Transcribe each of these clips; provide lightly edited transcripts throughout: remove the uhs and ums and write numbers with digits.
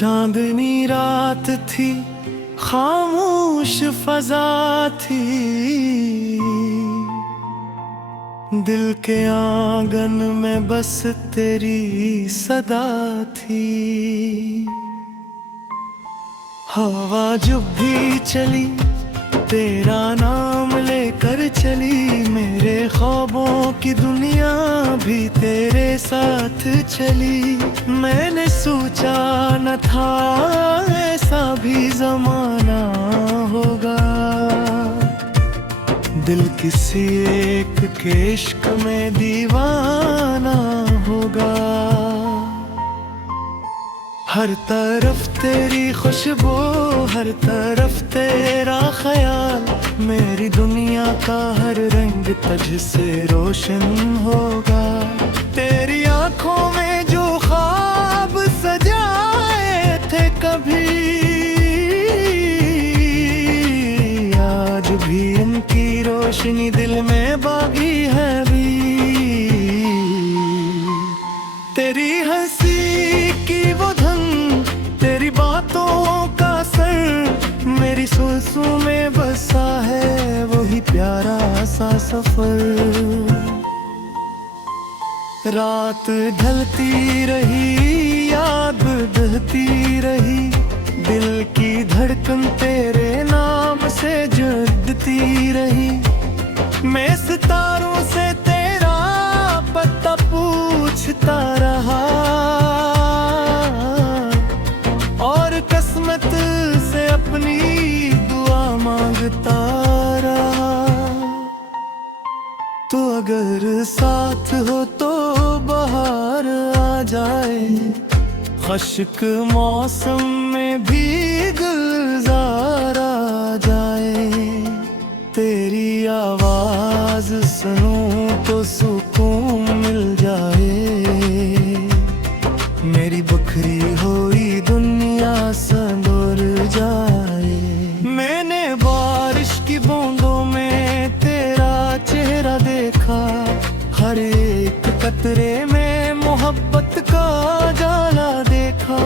चांदनी रात थी, खामोश फजा थी, दिल के आंगन में बस तेरी सदा थी। हवा जब भी चली तेरा नाम लेकर चली, मेरे ख्वाबों की दुनिया भी तेरे साथ चली। मैंने सोचा न था ऐसा भी जमाना होगा, दिल किसी एक के इश्क में दीवाना होगा। हर तरफ तेरी खुशबू, हर तरफ तेरा ख्याल, मेरी दुनिया का हर रंग तुझ से रोशन होगा। तेरी आंखों में जो ख्वाब सजाए थे कभी, आज भी उनकी रोशनी दिल में बागी है भी। तेरी हंसी की वो धन, तेरी बातों का सर, मेरी सांसों में बसा है वही प्यारा सा सफर। रात ढलती रही, याद बहती रही, दिल की धड़कन तेरे नाम से जड़ती रही। मैं सितारों से तेरा पता पूछता रहा, और किस्मत से अपनी दुआ मांगता रहा। तो अगर साथ हो तो बाहर आ जाए, खुश्क मौसम में भी गुलजार आ जाए। तेरी आवाज सुनूं तो सुकून मिल जाए, मेरी बखरी हुई दुनिया संभर जाए। मैंने बारिश की बूंदों में तेरा चेहरा देखा, हर एक कतरे में मोहब्बत का जाला देखा।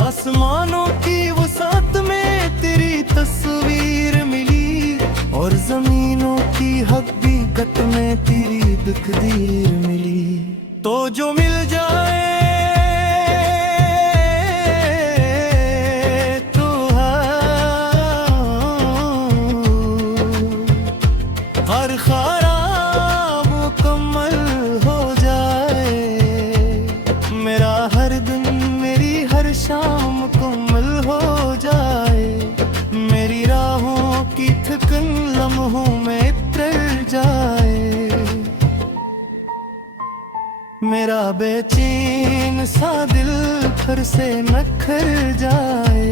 आसमानों की वसात में तेरी तस्वीर मिली, और जमीनों की हकीकत में तेरी तकदीर मिली। तो जो मिल जाए तो हर ख्वाब मुकम्मल हो जाए। मेरा हर दिन, मेरी हर शाम मुकम्मल हो जाए। मेरी राहों की थकन लम्हों में उतर जाए। मेरा बेचैन सा दिल फिर से नखर जाए।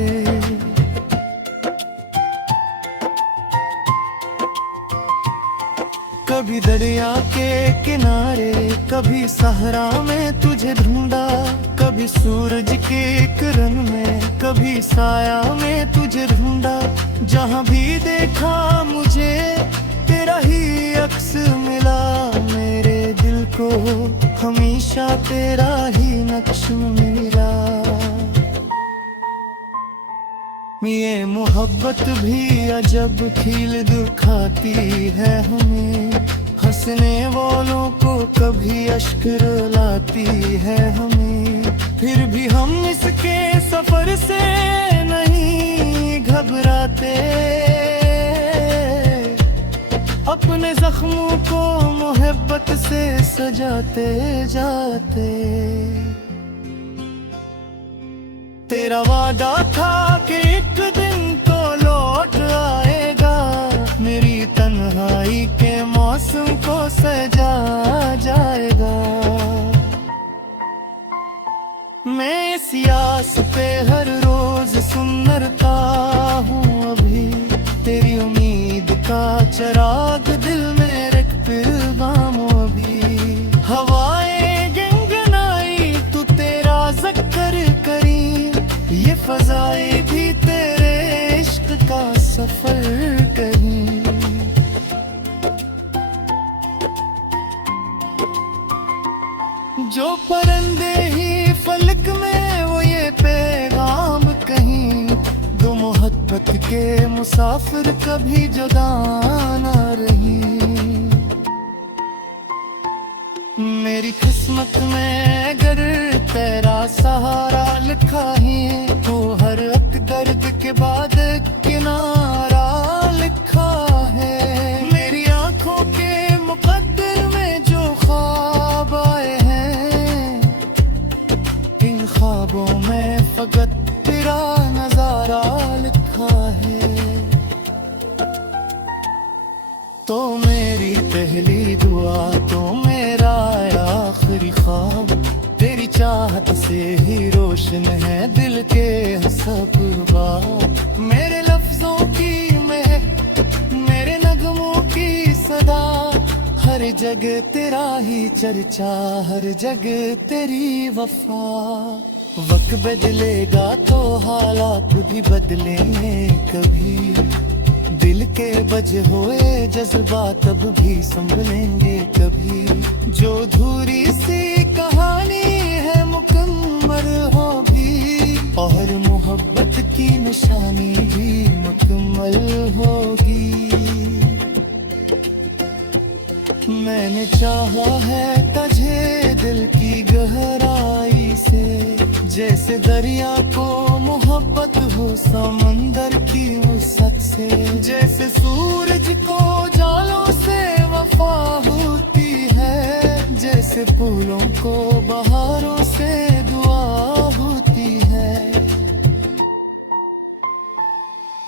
कभी दरिया के किनारे, कभी सहरा में तुझे ढूंढा, कभी सूरज के किरण में, कभी साया में तुझे ढूंढा। जहाँ भी देखा मुझे तेरा ही अक्स मिला, मेरे दिल को हमेशा तेरा ही नक्श मिला। ये मोहब्बत भी अजब खील दिखाती है हमें, हंसने वालों को कभी अश्क रुलाती है हमें। फिर भी हम इसके सफर से नहीं घबराते, अपने जख्मों को मोहब्बत से सजाते जाते। तेरा वादा था कि एक दिन तो लौट आएगा, मेरी तन्हाई के मौसम को सजा जाएगा। मैं इस यास पे हर रोज सुनता हूँ अभी, तेरी उम्मीद का चिराग दिल में रख पिलगामों अभी। हवाएं गनगनाई तू तेरा ज़िक्र करी, ये फज़ाएं भी तेरे इश्क का सफर करी। जो परिंदे ही फलक में वो ये पैगाम मोहब्बत के मुसाफिर कभी जुदा ना रही। मेरी किस्मत में अगर तेरा सहारा लिखा ही है, तो हर एक दर्द के बाद किनारा लिखा है। मेरी आंखों के मुकद्दर में जो ख्वाब आए हैं, इन ख्वाबों में फकत तेरा नजारा लिखा है। तो मेरी पहली दुआ, तो मेरा आखिरी ख्वाब, तेरी चाहत से ही रोशन है दिल के सब बात। मेरे लफ्जों की महक, मेरे नगमों की सदा, हर जगह तेरा ही चर्चा, हर जगह तेरी वफा। वक्त बदलेगा तो हालात भी बदलेंगे कभी, दिल के बजे हुए जज्बात अब भी संभलेंगे कभी। जो धूरी सी कहानी है मुकम्मल होगी, और मोहब्बत की निशानी भी मुकम्मल होगी। मैंने चाहा है तुझे दिल की गहराई से, जैसे दरिया को मोहब्बत हो समंदर की वसत से। जैसे सूरज को जालों से वफा होती है, जैसे फूलों को बहारों से दुआ होती है।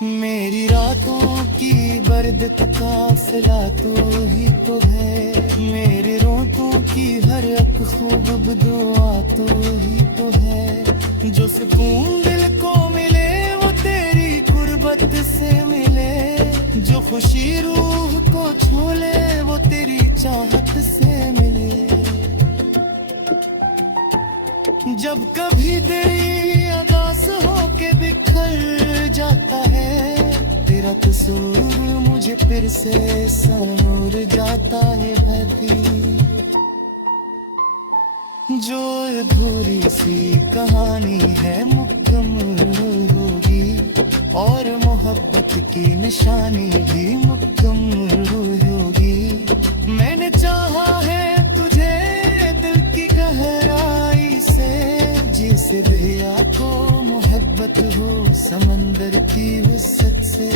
मेरी रातों की बर्दत का सिला तू ही तो है, मेरे रोतों की हर एक खूब दुआ तू ही तो है। जो सुकून दिल को मिले वो तेरी गुर्बत से मिले, जो खुशी रूह को छू ले वो तेरी चाहत से मिले। जब कभी दिल अदास होके बिखर जाता है, तेरा कसूर मुझे फिर से संूर जाता है भरी। जो अधूरी सी कहानी है मुकम्मल होगी, और मोहब्बत की निशानी भी मुकम्मल होगी। मैंने चाहा है तुझे दिल की गहराई से, जिसे दिया को मोहब्बत हो समंदर की वसत से।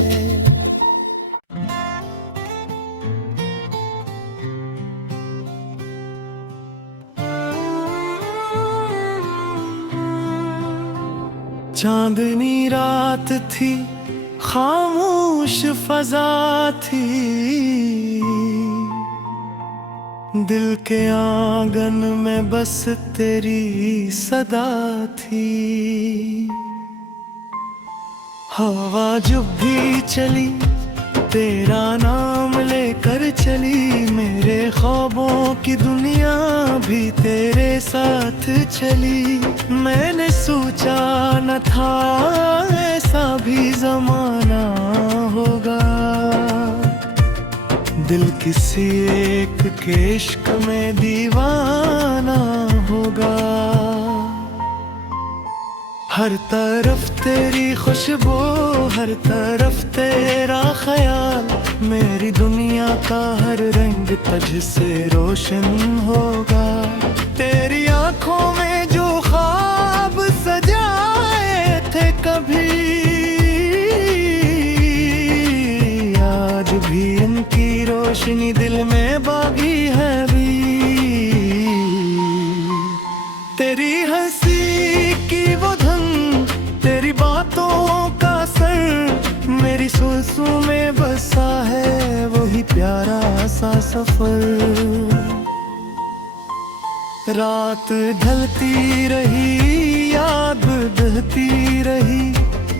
चांदनी रात थी, खामोश फजा थी, दिल के आंगन में बस तेरी सदा थी। हवा जब भी चली तेरा नाम लेकर चली, मेरे ख्वाबों की दुनिया भी तेरे साथ चली। मैंने सोचा न था ऐसा भी जमाना होगा, दिल किसी एक के इश्क में दीवाना होगा। हर तरफ तेरी खुशबू, हर तरफ तेरा ख्याल, मेरी दुनिया का हर रंग तुझ से रोशन होगा। तेरी आंखों में जो ख्वाब सजाए थे कभी, आज भी इनकी रोशनी दिल में बागी है भी। तेरी हंसी की वो धन, तेरी बातों का सर, मेरी सांसों में बसा है वही प्यारा सा सफर। रात ढलती रही, याद बहती रही,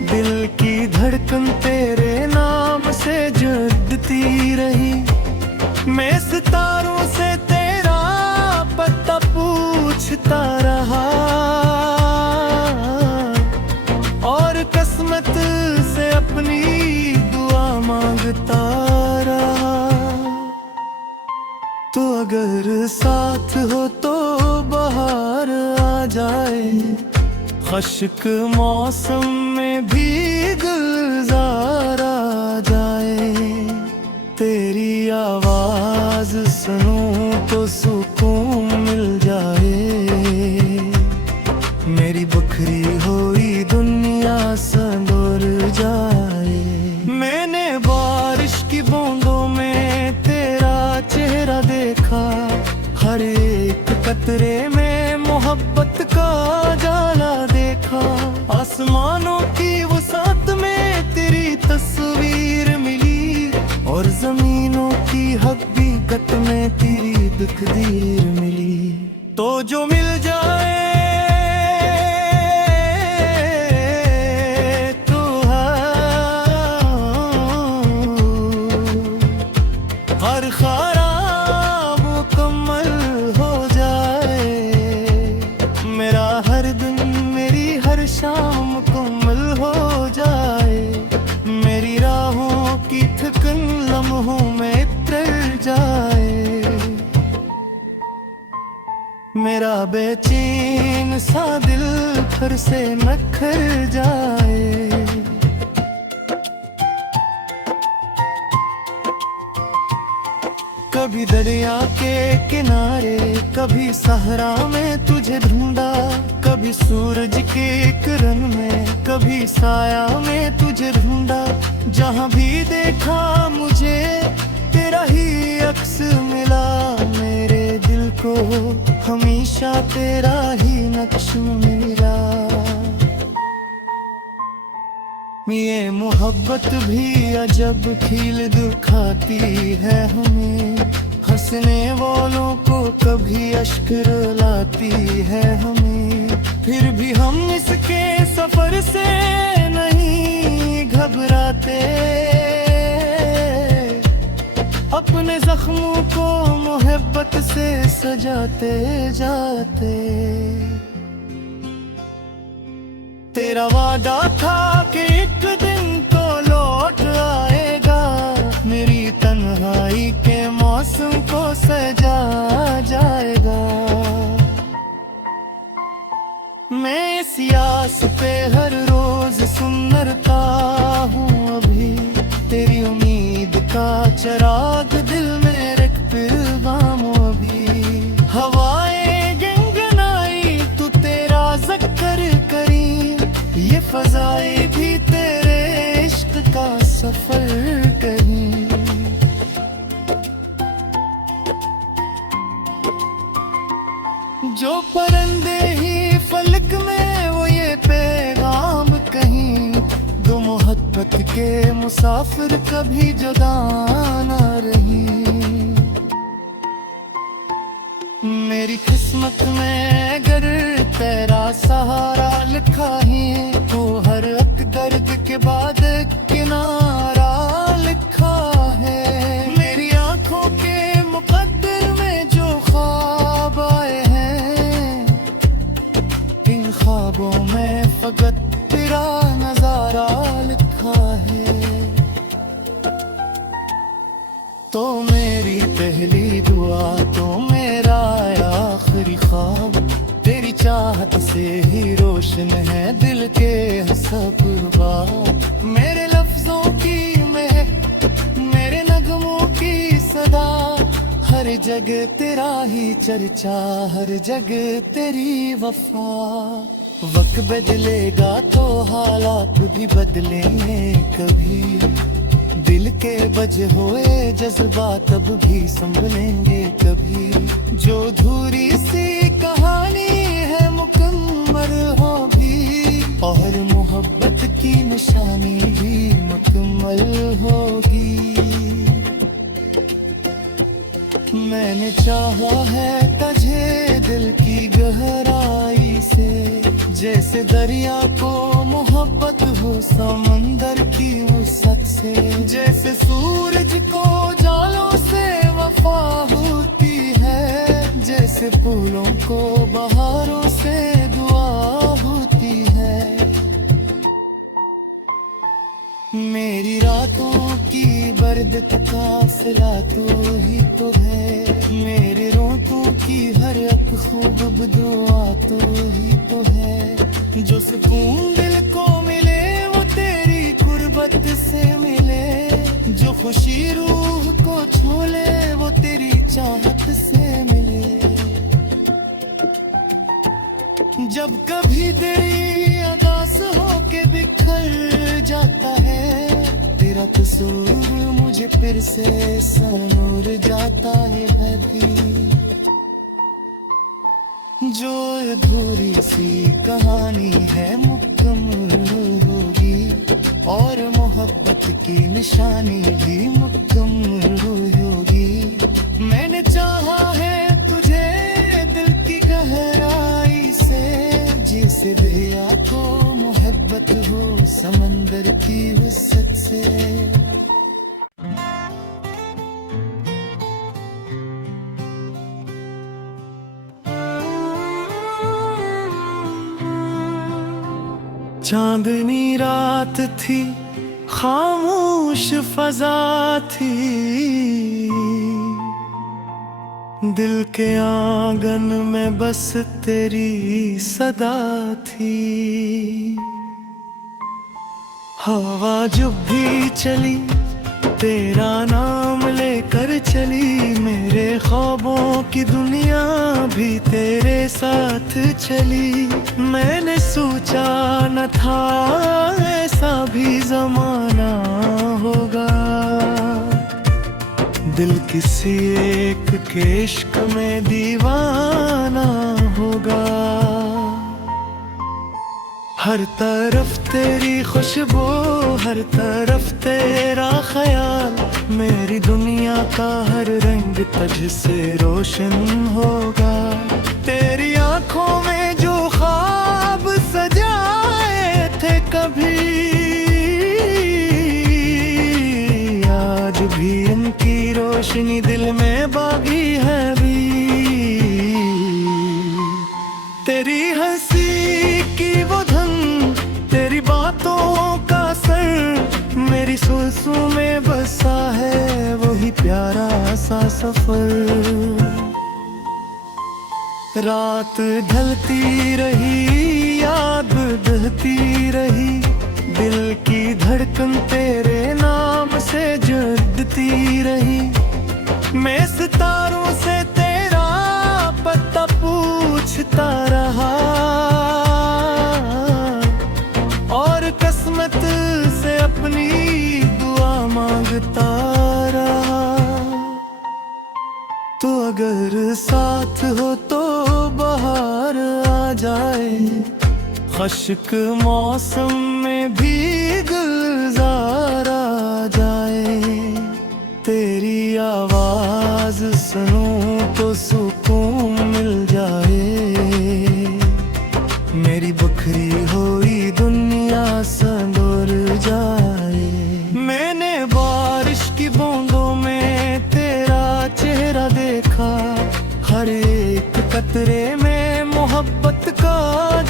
दिल की धड़कन तेरे नाम से जड़ती रही। मैं सितारों से तेरा पता पूछता रहा, और किस्मत से अपनी दुआ मांगता रहा। तो अगर साथ हो तो बाहर आ जाए, खश्क मौसम में भी गुलजार आ जाए, तेरी आवाज सुनूं तो सुकून मिल जाए। मेरी बखरी हुई दुनिया संदूर जाए। मैंने बारिश की बूंदों में तेरा चेहरा देखा, हर एक कतरे में मोहब्बत का जाला देखा। आसमानों की वसात में तेरी तस्वीर मिली, और जमीनों की हकीकत में तेरी तकदीर मिली। तो जो मिल जाए तो हर ख्वाब मुकम्मल हो जाए। मेरा हर दिन मेरी हर शाम मुकम्मल हो जाए। मेरी राहों की थकन लम्हों में उतर जाए। मेरा बेचैन सा दिल फिर से नखर जाए। कभी दरिया के किनारे, कभी सहरा में तुझे ढूंढा, कभी सूरज के किरण में, कभी साया में तुझे ढूंढा। जहाँ भी देखा मुझे तेरा ही अक्स मिला। मेरे दिल को हमेशा तेरा ही नक्श मिला। ये मोहब्बत भी अजब खील दिखाती है हमें। हंसने वालों को कभी अश्क रुलाती है हमें। फिर भी हम इसके सफर से नहीं घबराते। अपने जख्मों को मोहब्बत से सजाते जाते। तेरा वादा था कि एक दिन तो लौट आएगा, मेरी तन्हाई के मौसम को सजा जाएगा। मैं इस आस पे हर रोज सुनता हूँ अभी। तेरी उम्मीद का चिराग दिल में रख पिलगामों अभी। हवाएं गंगनाई तू तेरा ज़िक्र करी। ये फज़ाएं भी तेरे इश्क का सफर कहीं। जो परिंदे ही फलक में वो ये पैगाम कहीं। दो मोहब्बत के मुसाफिर कभी जुदा ना रही। मेरी किस्मत में अगर तेरा सहारा लिखा है, तो हर एक दर्द के बाद किनारा लिखा है। मेरी आंखों के मुकद्दर में जो ख्वाब आए हैं, इन ख्वाबों में फकत तेरा नजारा लिखा है। तो मेरी पहली दुआ तो मेरा आखिरी ख्वाब, तेरी चाहत से ही रोशन है दिल के सब बात। मेरे लफ्जों की महक, मेरे नगमों की सदा, हर जगह तेरा ही चर्चा, हर जगह तेरी वफा। वक्त बदलेगा तो हालात भी बदलेंगे कभी। दिल के बजे हुए जज्बात अब भी संभलेंगे कभी। जो धूरी सी कहानी है मुकम्मल होगी, और मोहब्बत की निशानी भी मुकम्मल होगी। मैंने चाहा है तुझे दिल की गहराई से, जैसे दरिया को मोहब्बत हो समंदर की वसत से। जैसे सूरज को जालों से वफा होती है, जैसे फूलों को बहारों से दुआ होती है। मेरी रातों की बर्दत का सिला तो ही तो है। मेरे रोतों की हर एक खूब दुआ तो ही तो है। जो सुकून दिल को मिले वो तेरी गुर्बत से मिले, जो खुशी रूह को छोले वो तेरी चाहत से मिले। जब कभी तेरी अदास होके बिखर जाता है, तेरा कसूर मुझे फिर से सनूर जाता है भरती। जो अधूरी सी कहानी है मुकम्मल होगी, और मोहब्बत की निशानी भी मुकम्मल होगी। मैंने चाहा है तुझे दिल की गहराई से, जिसे दिया को मोहब्बत हो समंदर की वसत से। चांदनी रात थी, खामोश फजा थी, दिल के आंगन में बस तेरी सदा थी। हवा जब भी चली तेरा नाम लेकर चली, मेरे ख्वाबों की दुनिया भी तेरे साथ चली। मैंने सोचा न था ऐसा भी जमाना होगा, दिल किसी एक के इश्क में दीवाना होगा। हर तरफ तेरी खुशबू, हर तरफ तेरा ख्याल, मेरी दुनिया का हर रंग तुझ से रोशन होगा। तेरी आंखों में जो ख्वाब सजाए थे कभी, आज भी इनकी रोशनी दिल में बागी है भी। तेरी हंसी की वो धन, तेरी बातों का सर, मेरी सांसों में बसा है वही प्यारा सा सफर। रात ढलती रही, याद बहती रही, दिल की धड़कन तेरे नाम से जड़ती रही। मैं सितारों से तेरा पता पूछता रहा, और किस्मत से अपनी दुआ मांगता रहा। तो अगर साथ हो तो बाहर आ जाए, खुश्क मौसम में भी गुलजार आ जाए। तेरी आवाज सुनूं तो सुकून मिल जाए, मेरी बखरी हुई दुनिया संदूर जाए। मैंने बारिश की बूंदों में तेरा चेहरा देखा, हर एक कतरे में मोहब्बत का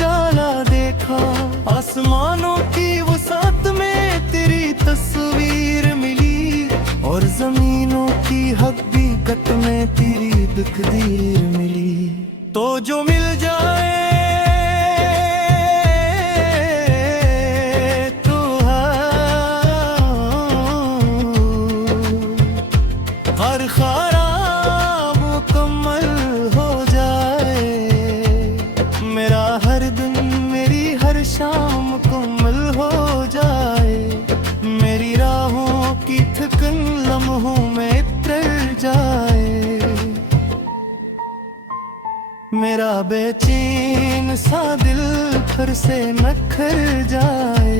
जाला देखा। आसमानों की वसात में तेरी तस्वीर मिली, और जमीनों की हकीकत में तेरी तकदीर मिली। तो जो मिल जाए तो हर ख्वाब मुकम्मल हो जाए। मेरा हर दिन, मेरी हर शाम मुकम्मल हो जाए। मेरी राहों की थकन लम्हों में उतर जाए। मेरा बेचैन सा दिल फिर से नखर जाए।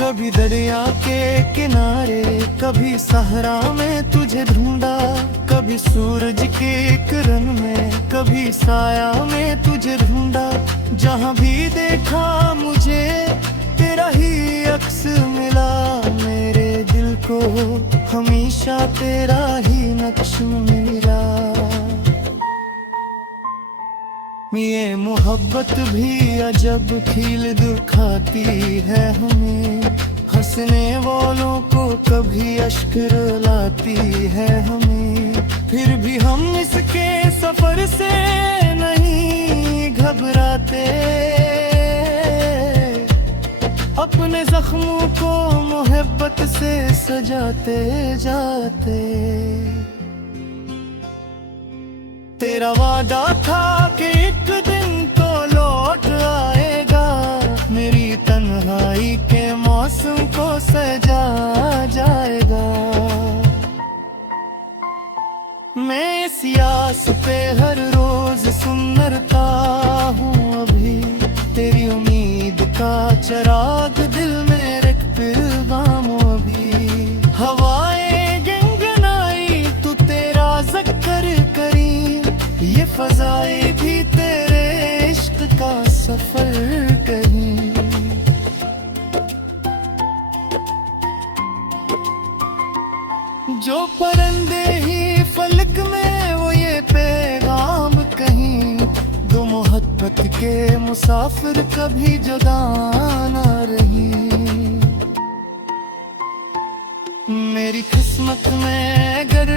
कभी दरिया के किनारे, कभी सहरा में तुझे ढूंढा, कभी सूरज के किरण में, कभी साया में तुझे ढूंढा। जहाँ भी देखा मुझे तेरा ही अक्स मिला, मेरे दिल को हमेशा तेरा ही नक्श मिला। ये मोहब्बत भी अजब खील दिखाती है हमें, हंसने वालों को कभी अश्क रुलाती है हमें, फिर भी हम इसके सफर से नहीं घबराते, अपने जख्मों को मोहब्बत से सजाते जाते। तेरा वादा था कि एक दिन तो लौट आएगा, मेरी तन्हाई के मौसम को सजा जाएगा। मैं इस आस पे हर रोज सुनता हूँ, अभी तेरी उम्मीद का चिराग दिल में रख पिलगाम अभी। हवाएं गंगनाई तू तेरा ज़िक्र करी, ये फ़ज़ाएं भी तेरे इश्क का सफर कहीं। जो परिंदे ही फलक में वो ये पैगाम कहीं, दो मोहब्बत के मुसाफिर कभी जुदा ना रही। मेरी किस्मत में अगर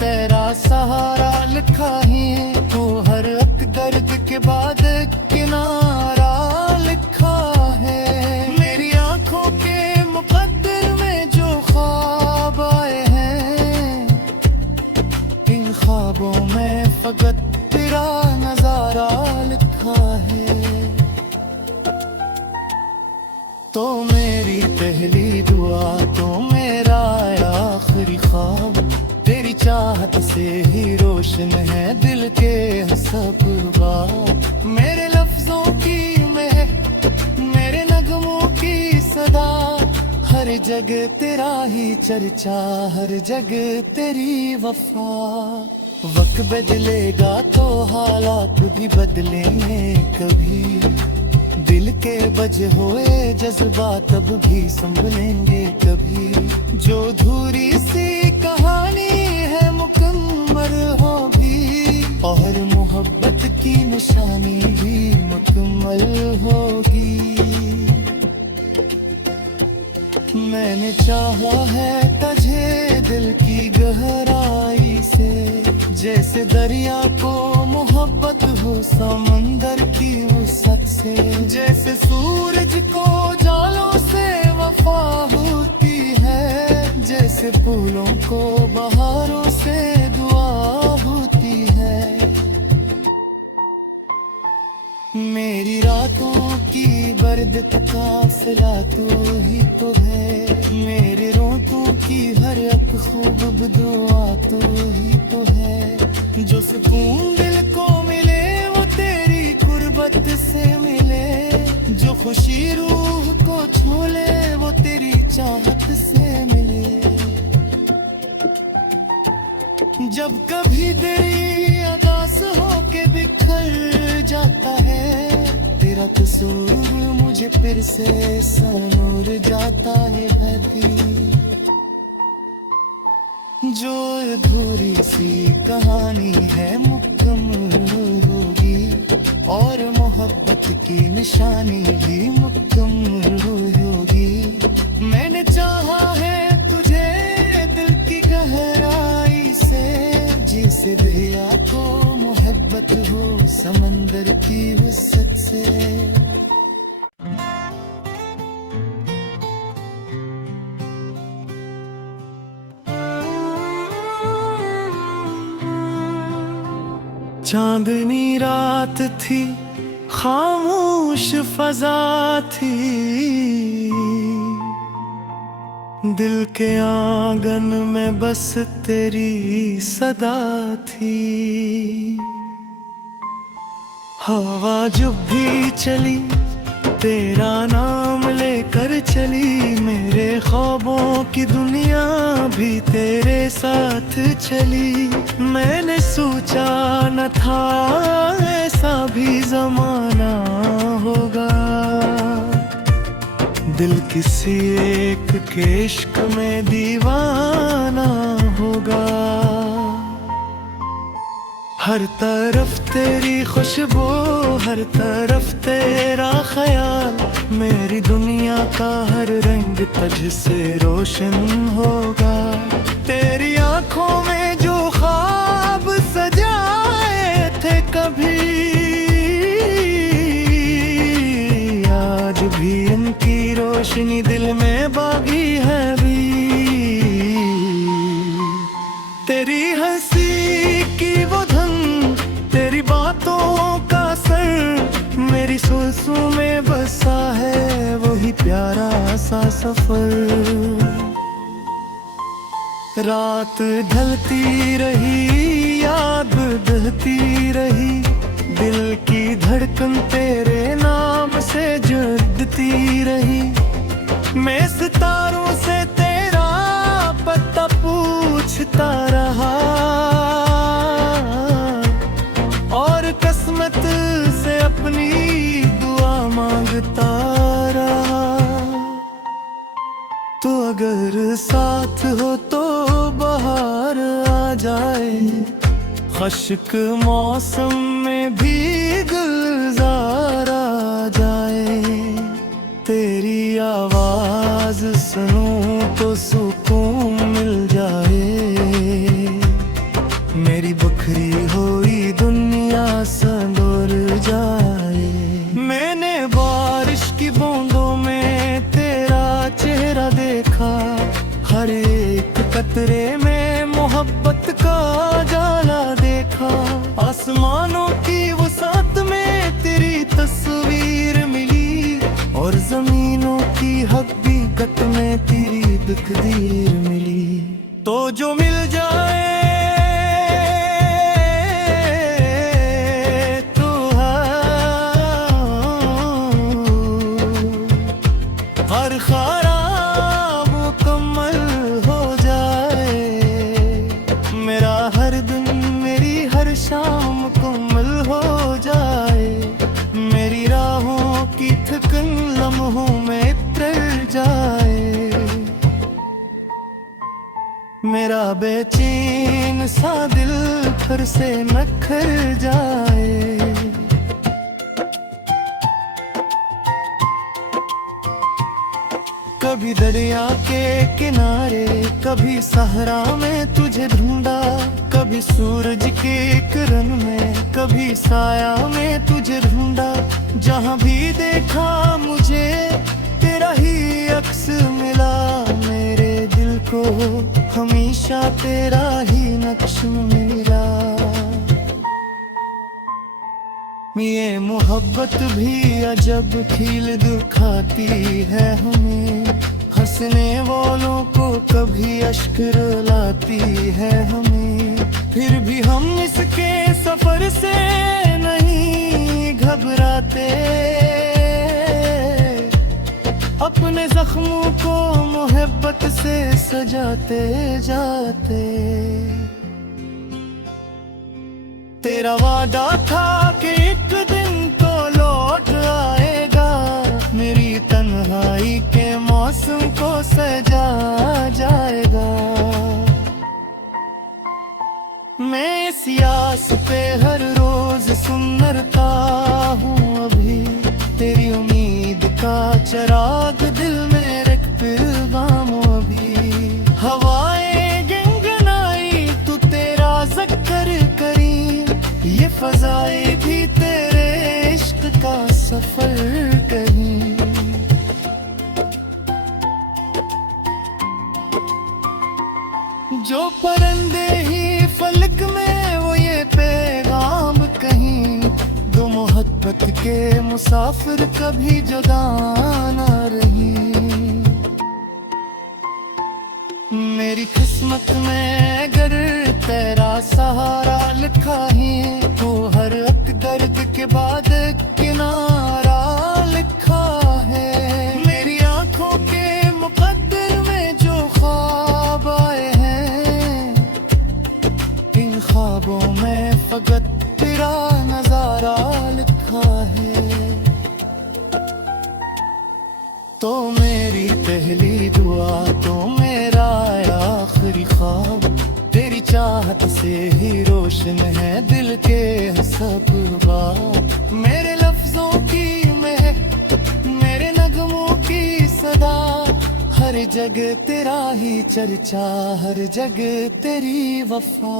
तेरा सहारा लिखा है, तो हर एक दर्द के बाद एक किनारा लिखा है। मेरी आंखों के मुकद्दर में जो ख्वाब आए हैं, इन ख्वाबों में फकत तेरा नजारा लिखा है। तो मेरी पहली दुआ, तो मेरा आखिरी ख्वाब, तेरी चाहत से ही रोशन है दिल के सब बात। मेरे लफ्जों की महक, मेरे नगमों की सदा, हर जगह तेरा ही चर्चा, हर जगह तेरी वफा। वक्त बदलेगा तो हालात भी बदलेंगे कभी, दिल के बजे हुए जज्बात अब भी संभलेंगे कभी। जो धूरी सी कहानी है मुकम्मल होगी, और मोहब्बत की निशानी भी मुकम्मल होगी। मैंने चाहा है तुझे दिल की गहराई से, जैसे दरिया को मोहब्बत हो समंदर की वसत से। जैसे सूरज को जालों से वफा होती है, जैसे फूलों को बहारों से दुआ होती है। मेरी रातों की बरदत का सिला तू ही तो है, मेरे रोतों की हर एक खूब दुआ तू ही तो है। जो सुकून दिल को मिले वो तेरी कुर्बत से मिले, जो खुशी रूह को छू ले वो तेरी चाहत से मिले। जब कभी तेरी अदास होके बिखर जाता है, तेरा कसूर मुझे फिर से सनूर जाता है भरी। जो अधूरी सी कहानी है मुकम्मल होगी, और मोहब्बत की निशानी भी मुकम्मल होगी। मैंने चाहा है तुझे दिल की गहराई से, जिसे दिया को मोहब्बत हो समंदर की वसत से। चांदनी रात थी, खामोश फजा थी, दिल के आंगन में बस तेरी सदा थी। हवा जब भी चली तेरा नाम लेकर चली, मेरे ख्वाबों की दुनिया भी तेरे साथ चली। मैंने सोचा न था ऐसा भी जमाना होगा, दिल किसी एक के इश्क में दीवाना होगा। हर तरफ तेरी खुशबू, हर तरफ तेरा ख्याल, मेरी दुनिया का हर रंग तुझसे रोशन होगा। तेरी आंखों में जो ख्वाब इनकी रोशनी दिल में बागी है भी। तेरी हंसी की वो धन, तेरी बातों का सर, मेरी सांसों में बसा है वही प्यारा सा सफर। रात ढलती रही, याद बहती रही, दिल की धड़कन तेरे नाम से जुड़ती रही। मैं सितारों से तेरा पता पूछता रहा, और किस्मत से अपनी दुआ मांगता रहा। तो अगर साथ हो तो बाहर आ जाए, खुश्क मौसम में भी गुलजार आ जाए। तेरी आवाज सुनूं तो सुकून मिल जाए, मेरी बखरी हुई दुनिया संदूर जाए। मैंने बारिश की बूंदों में तेरा चेहरा देखा, हर एक कतरे में मोहब्बत का जाला देखा। आसमानों की वसात में तेरी तस्वीर मिली, और जमीनों की हकीकत में तेरी तकदीर मिली। तो जो मिल जाए तो हर ख्वाब मुकम्मल हो जाए। मेरा हर दिन, मेरी हर शाम मुकम्मल हो जाए। मेरी राहों की थकन लम्हों में उतर जाए। मेरा बेचैन सा दिल फिर से नखर जाए। कभी दरिया के किनारे, कभी सहरा में तुझे ढूंढा, कभी सूरज के किरण में, कभी साया में तुझे ढूंढा। जहाँ भी देखा मुझे तेरा ही अक्स मिला, मेरे दिल को हमेशा तेरा ही नक्श मिला। ये मोहब्बत भी अजब खील दिखाती है हमें, हंसने वालों को कभी अश्क रुलाती है हमें। फिर भी हम इसके सफर से नहीं घबराते, अपने जख्मों को मोहब्बत से सजाते जाते। तेरा वादा था कि एक दिन तो लौट आएगा, मेरी तन्हाई के मौसम को सजा जाएगा। मैं इस आस पे हर रोज सुनता हूँ अभी, तेरी उम्मीद का चिराग दिल में रख पिलगाम अभी। हवाएं गनगनाई तू तेरा ज़िक्र करी, ये फज़ाएं भी तेरे इश्क का सफर कहीं। जो परिंदे ही फलक में वो ये पैगाम कहीं, दो मोहब्बत के मुसाफिर कभी जुदा ना रही। मेरी किस्मत में अगर तेरा सहारा लिखा है, तो हर एक दर्द के बाद किनारा लिखा है। मेरी आंखों के मुकद्दर में जो ख्वाब आए हैं, इन ख्वाबों में फकत तेरा नजारा लिखा है। तो मेरी पहली दुआ, तो मेरा आखिरी ख्वाब, तेरी चाहत से ही रोशन है दिल के सब बात। मेरे लफ्जों की महक, मेरे नगमों की सदा, हर जगह तेरा ही चर्चा, हर जगह तेरी वफा।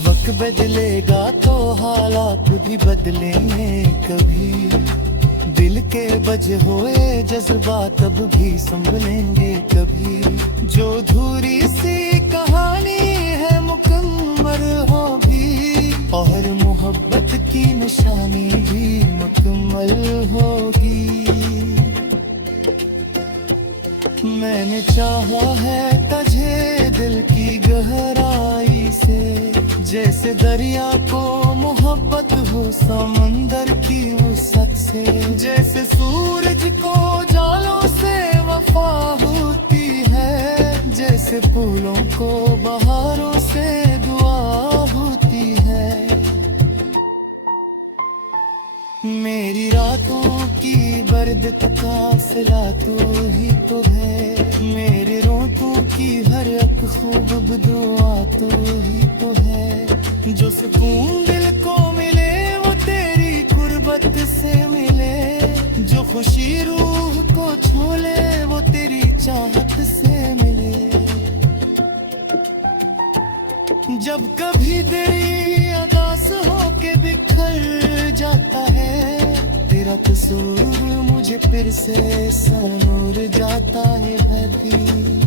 वक्त बदलेगा तो हालात भी बदलेंगे कभी, दिल दिल के बजे हुए जज्बात अब भी संभलेंगे कभी। जो धूरी सी कहानी है मुकम्मल होगी, और मोहब्बत की निशानी भी मुकम्मल होगी। मैंने चाहा है तुझे दिल की गहराई से, जैसे दरिया को मोहब्बत हो समंदर की वसत से। जैसे सूरज को जालों से वफा होती है, जैसे फूलों को बहारों से दुआ होती है। मेरी रातों की बर्दत का सिला तू ही तो है, मेरे रोतों की हर एक खूब दुआ तू ही तो है। जो सुकून दिल को मिले वो तेरी कुर्बत से मिले, जो खुशी रूह को छोले वो तेरी चाहत से मिले। जब कभी दिल अदास होके बिखर जाता है, तेरा कसूर मुझे फिर से संूर जाता है भरी।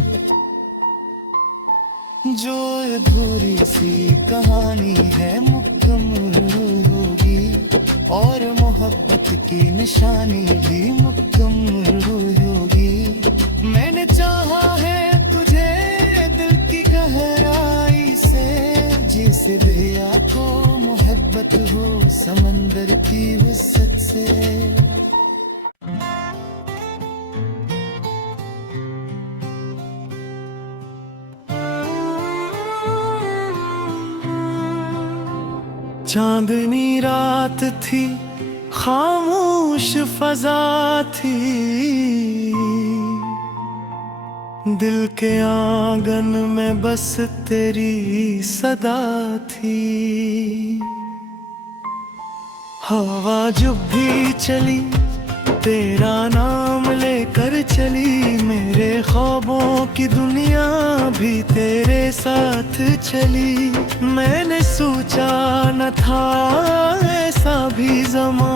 जो अधूरी सी कहानी है मुकम्मल होगी, और मोहब्बत की निशानी भी मुकम्मल होगी। मैंने चाहा है तुझे दिल की गहराई से, जिसे दरिया को मोहब्बत हो समंदर की वसत से। चांदनी रात थी, खामोश फजा थी, दिल के आंगन में बस तेरी सदा थी। हवा जब भी चली तेरा नाम लेकर चली, मेरे ख्वाबों की दुनिया भी तेरे साथ चली। मैंने सोचा न था ऐसा भी ज़माना